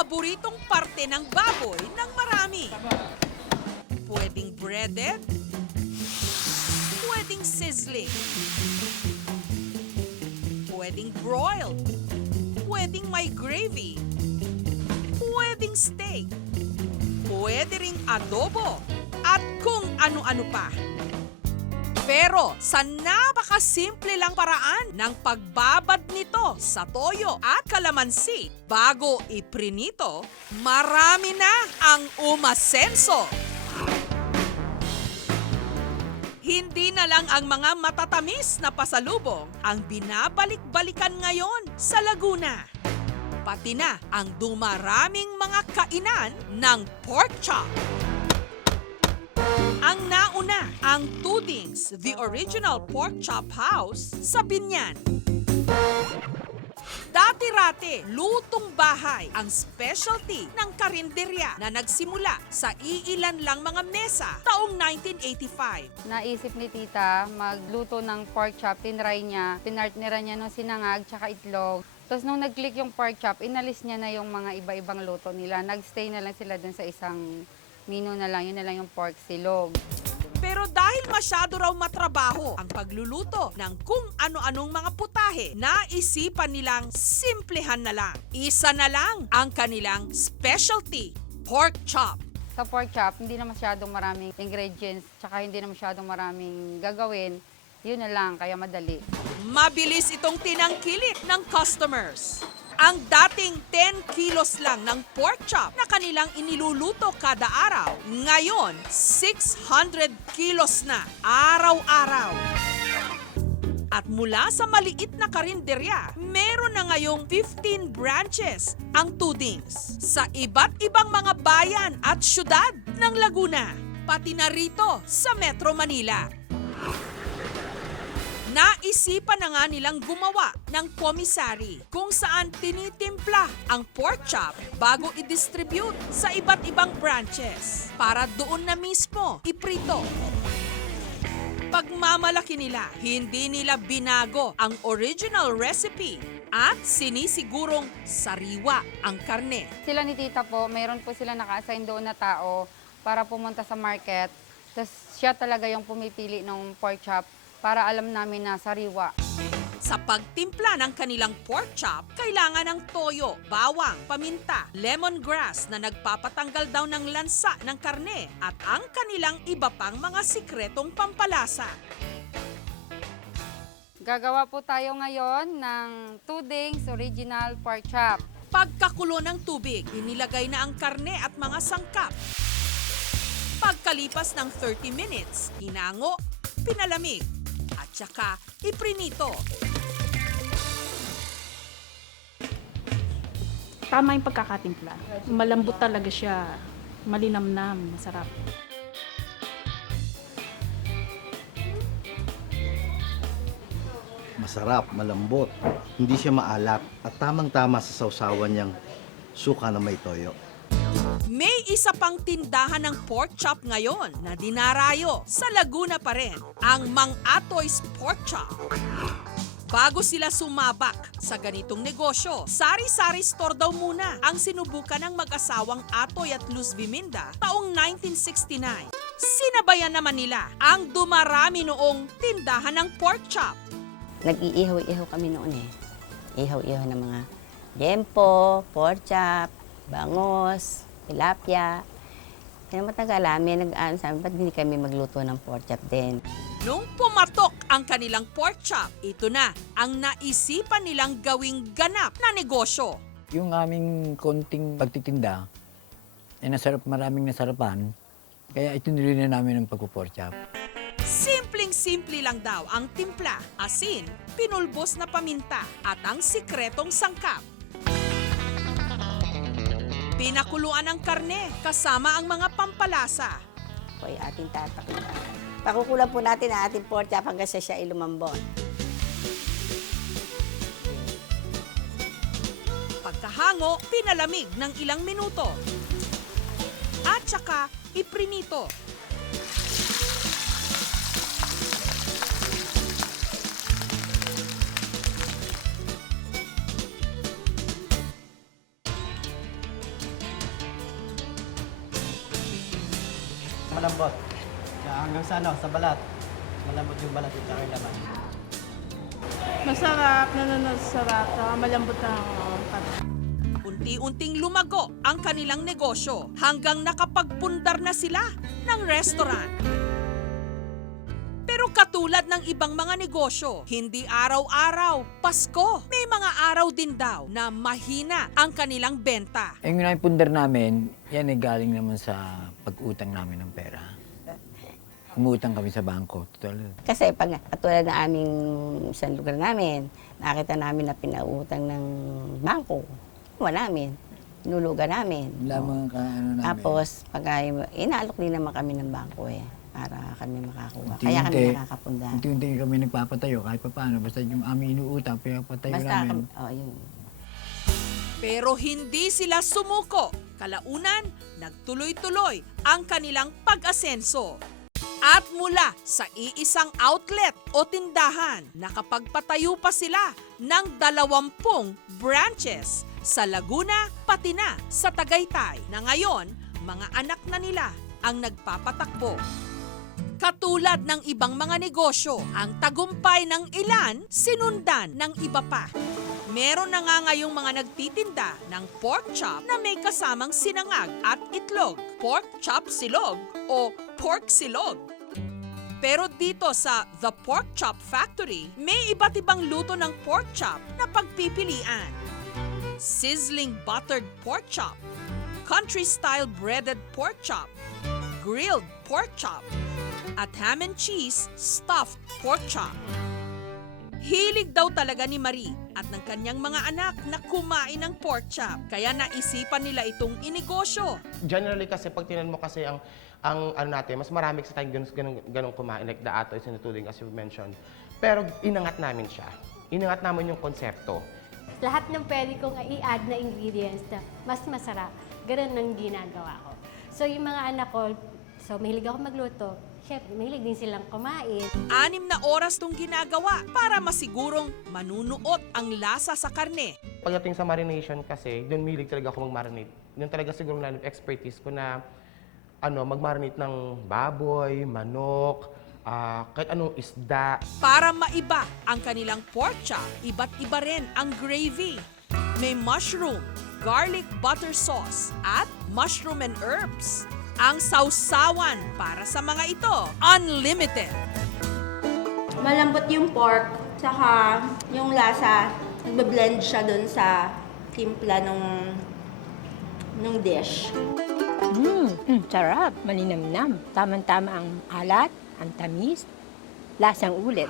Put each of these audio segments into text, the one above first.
paboritong parte ng baboy ng marami. Pwedeng breaded, pwedeng sizzling, pwedeng broiled, pwedeng may gravy, pwedeng steak, pwede ring adobo, at kung ano-ano pa. Pero sa napakasimple lang paraan ng pagbabad nito sa toyo at kalamansi bago iprinito, marami na ang umasenso. Hindi na lang ang mga matatamis na pasalubong ang binabalik-balikan ngayon sa Laguna. Pati na ang dumaraming mga kainan ng pork chop. Ang nauna, ang Tudings, the original pork chop house sa Binyan. Dati-rati, lutong bahay ang specialty ng karinderya na nagsimula sa iilan lang mga mesa taong 1985. Naisip ni tita magluto ng pork chop, tinry niya, pinartneran niya ng sinangag tsaka itlog. Tapos nung nag-click yung pork chop, inalis niya na yung mga iba-ibang luto nila. Nagstay na lang sila dun sa isang menu na lang, yun na lang yung pork silog. Pero dahil masyado raw matrabaho ang pagluluto ng kung ano-anong mga putahe, naisipan nilang simplehan na lang. Isa na lang ang kanilang specialty, pork chop. Sa pork chop, hindi na masyadong maraming ingredients, tsaka hindi na masyadong maraming gagawin. Yun na lang, kaya madali. Mabilis itong tinangkilik ng customers. Ang dating 10 kilos lang ng pork chop na kanilang iniluluto kada araw, ngayon 600 kilos na araw-araw. At mula sa maliit na karinderya, meron na ngayong 15 branches ang Tudings sa iba't ibang mga bayan at syudad ng Laguna, pati na rito sa Metro Manila. Naisipan na nga nilang gumawa ng commissary kung saan tinitimpla ang pork chop bago i-distribute sa iba't ibang branches para doon na mismo iprito. Pagmamalaki nila, hindi nila binago ang original recipe at sinisigurong sariwa ang karne. Sila ni tita po, mayroon po sila naka-assign doon na tao para pumunta sa market. Tapos siya talaga yung pumipili ng pork chop para alam namin na sariwa. Sa pagtimpla ng kanilang pork chop, kailangan ng toyo, bawang, paminta, lemongrass na nagpapatanggal daw ng lansa ng karne at ang kanilang iba pang mga sikretong pampalasa. Gagawa po tayo ngayon ng Tudings Original Pork Chop. Pagkakulo ng tubig, inilagay na ang karne at mga sangkap. Pagkalipas ng 30 minutes, hinango, pinalamig, at saka iprinito. Tama yung pagkakatimpla. Malambot talaga siya. Malinamnam, masarap. Masarap, malambot, hindi siya maalat at tamang-tama sa sausawan niyang suka na may toyo. May isa pang tindahan ng pork chop ngayon na dinarayo sa Laguna pa rin, ang Mang Atoy's Pork Chop. Bago sila sumabak sa ganitong negosyo, sari-sari store daw muna ang sinubukan ng mag-asawang Atoy at Luz Biminda taong 1969. Sinabayan naman nila ang dumarami noong tindahan ng pork chop. Nag-iihaw-ihaw kami noon eh. Ihaw-ihaw ng mga liempo, pork chop, bangos, tilapia. Kaya matagal may nag-ano sa amin, ba't hindi kami magluto ng pork chop din? Nung pumatok ang kanilang pork chop, ito na ang naisipan nilang gawing ganap na negosyo. Yung aming konting pagtitinda, nasarap, maraming nasarapan, kaya itinuloy na namin ang pagpo-pork chop. Simpleng-simple lang daw ang timpla, asin, pinulbos na paminta at ang sikretong sangkap. Pinakuluan ang karne kasama ang mga pampalasa. Ito ay ating tatakpan. Pakukulan po natin ang ating pork chop hanggang sa siya ay lumambot. Pagkahango, pinalamig ng ilang minuto. At saka, iprinito. malambot. Kaya hanggang sa sa balat. Malambot yung balat at saka yung laman. Masarap, sarap, malambot ang karne. Unti-unting lumago ang kanilang negosyo hanggang nakapagpundar na sila ng restaurant. Pero katulad ng ibang mga negosyo, hindi araw-araw, Pasko, may mga araw din daw na mahina ang kanilang benta. Yung pundar namin, yan ay galing naman sa pag-utang namin ng pera. Umutang kami sa bangko. Total. Kasi pag katulad ng aming isang lugar namin, nakita namin na pinautang ng bangko. Wala namin. Nulugan namin. Lamang ka, ano namin. Tapos, inaalok din naman kami ng bangko para kami makakuha. Kaya kami nakakapundar. Unti-unti kami nagpapatayo kahit pa paano. Basta yung aming inuutang, pinapatayo namin. Yun. Pero hindi sila sumuko. Kalaunan, nagtuloy-tuloy ang kanilang pag-asenso. At mula sa iisang outlet o tindahan, nakapagpatayo pa sila ng 20 branches sa Laguna pati na sa Tagaytay na ngayon, mga anak na nila ang nagpapatakbo. Katulad ng ibang mga negosyo, ang tagumpay ng ilan sinundan ng iba pa. Meron na nga ngayong mga nagtitinda ng pork chop na may kasamang sinangag at itlog, pork chop silog o pork silog. Pero dito sa The Pork Chop Factory, may iba't ibang luto ng pork chop na pagpipilian. Sizzling buttered pork chop, country-style breaded pork chop, grilled pork chop, at ham and cheese stuffed pork chop. Hilig daw talaga ni Marie at ng kanyang mga anak na kumain ng pork chop, kaya naisipan nila itong inegosyo. Generally kasi pag tinan mo kasi ang ano natin, mas marami sa tayong ganun kumain, like the ato is inutuding as you mentioned. Pero inangat namin siya. Inangat namin yung konsepto. Lahat ng pwede kong i-add na ingredients na mas masarap, ganun ang ginagawa ko. So yung mga anak ko, mahilig ako magluto, syempre mahilig din silang kumain. 6 na oras tong ginagawa para masigurong manunuot ang lasa sa karne. Pagdating sa marination kasi, doon milig talaga ako mag-marinate. Doon talaga siguro na expertise ko na mag-marinate ng baboy, manok, kahit anong isda. Para maiba ang kanilang pork chop, iba't iba rin ang gravy. May mushroom, garlic butter sauce, at mushroom and herbs. Ang sausawan para sa mga ito, unlimited. Malambot yung pork, saka yung lasa, nagbe-blend siya dun sa timpla nung dish. Sarap, malinamnam. Tama-tama ang alat, ang tamis, lasang ulit.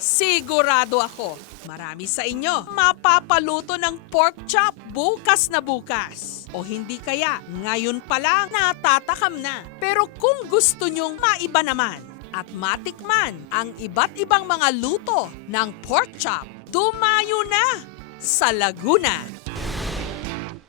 Sigurado ako, marami sa inyo mapapaluto ng pork chop bukas na bukas. O hindi kaya ngayon pa lang natatakam na. Pero kung gusto nyong maiba naman at matikman ang iba't ibang mga luto ng pork chop, tumayo na sa Laguna.